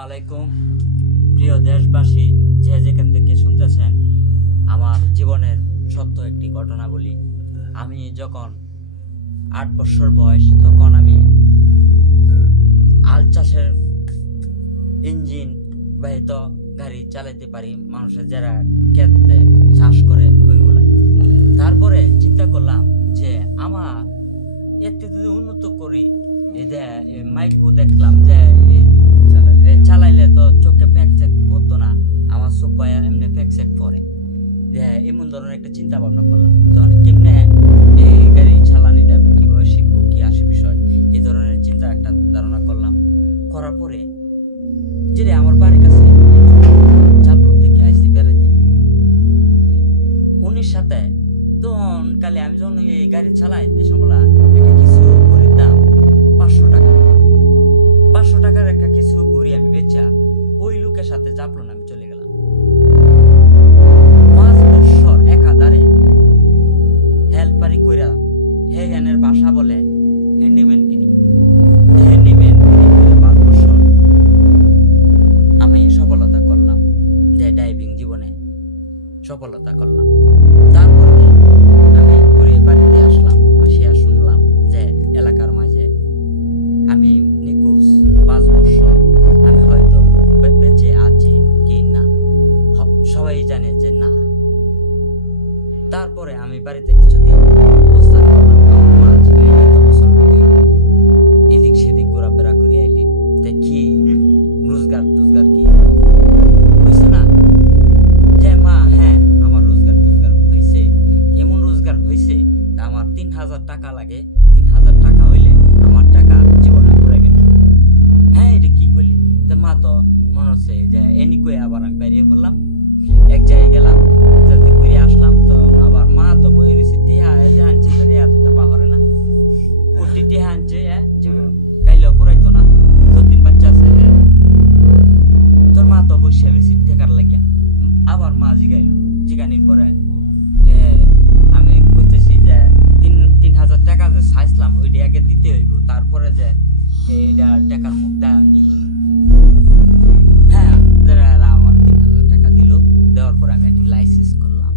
আলাইকুম প্রিয় দেশবাসী, যে যেখান থেকে শুনতেছেন, আমার জীবনের সত্য একটি ঘটনা বলি। আমি যখন 8 বছর বয়স, তখন আমি আল চাষের ইঞ্জিন বাহিত গাড়ি চালাতে পারি, মানুষের যারা ক্ষেত্রে চাষ করে ওইগুলাই। তারপরে চিন্তা করলাম যে আমার এতে যদি উন্নত করি, মাইকও দেখলাম যে চালাইলে তো চোখে ফ্যাকচেক পড়তো না, আমার চোখ এমনি ফ্যাকচেক পরে। যে এমন ধরনের একটা চিন্তা ভাবনা করলাম, তখন কেমনে এই গাড়ি চালানিটা আমি কিভাবে শিখবো, কি আসে বিষয়, এই ধরনের চিন্তা একটা ধারণা করলাম। করার পরে যে আমার বাড়ির কাছে চাপলন থেকে আইসি বেড়াইতে, উনির সাথে তখন কালে আমি যখন এই গাড়ি চালাই, যে সমলা একটা কিছু ঘড়ির দাম 500 টাকা। 500 টাকার একটা কিছু ঘড়ি আমি বেচা ওই লোকের সাথে চাপলন আমি চলে গেলাম। 5 বছর একাধারে হেল্পারি কইরা হে জ্ঞানের ভাষা বলে হ্যান্ডিম্যান গিরি। হ্যান্ডিম্যান গিরি করে 5 বছর আমি সফলতা করলাম, যে ড্রাইভিং জীবনে সফলতা করলাম। তারপরে আমি ঘুরে বাড়িতে আসলাম, আসিয়া শুনলাম যে এলাকার মাঝে আমি নিখোঁজ। 5 বছর আমি হয়তো বেঁচে আছি কি না সবাই জানে যে না। তারপরে আমি বাড়িতে কিছুদিন অবস্থান করলাম। আমার মা জিজ্ঞাসা, এত বছর তুই এদিক সেদিক ঘোরাফেরা করে আইলি, দেখি রোজগার টোজগার কি হয়েছে না? যে মা, হ্যাঁ আমার রোজগার টোজগার হয়েছে। কেমন রোজগার হয়েছে? আমার 3000 টাকা লাগে। 3000 টাকা হইলে আমার টাকা জীবনে ঘুরাইবে না। হ্যাঁ, এটা কি করলি? তো মা তো মনে হচ্ছে যে এনি কয়ে আবার আমি বেরিয়ে পড়লাম, এক জায়গায় গেলাম, যাতে ঘুরে আসলাম। তো আবার মা তো বই রয়েছে, টিহা যে আনছে টিহা তো পাহরে না, কোটি টিহা আনছে যে কাইলেও পুরাইতো না, যতদিন বাচ্চা আছে। তোর মা তো বসে রয়েছে টেকার লাগিয়া। আবার মা জিগাইলো, জিগানির পরে আমি কইতেছি যে 3000 টাকা যে চাইছিলাম ওইটা আগে দিতে হইব, তারপরে যে এইটা টাকার মুখ দেওয়া যাইব। হ্যাঁ, যারা আমার 3000 টাকা দিল, দেওয়ার পরে আমি একটি লাইসেন্স করলাম।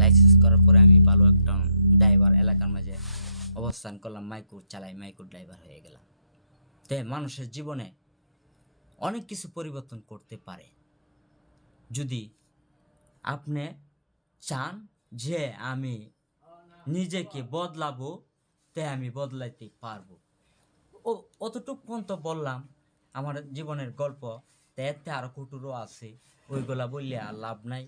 লাইসেন্স করার পরে আমি ভালো একটা ড্রাইভার এলাকার মাঝে অবস্থান করলাম, মাইক্রো চালাই, মাইক্রো ড্রাইভার হয়ে গেলাম। তো মানুষের জীবনে অনেক কিছু পরিবর্তন করতে পারে, যদি আপনি চান যে আমি নিজেকে বদলাবো, তে আমি বদলাইতে পারবো। অতটুকু পর্যন্ত বললাম আমার জীবনের গল্প। এতে আরো কুটুরও আছে, ওইগুলা বললে আর লাভ নাই।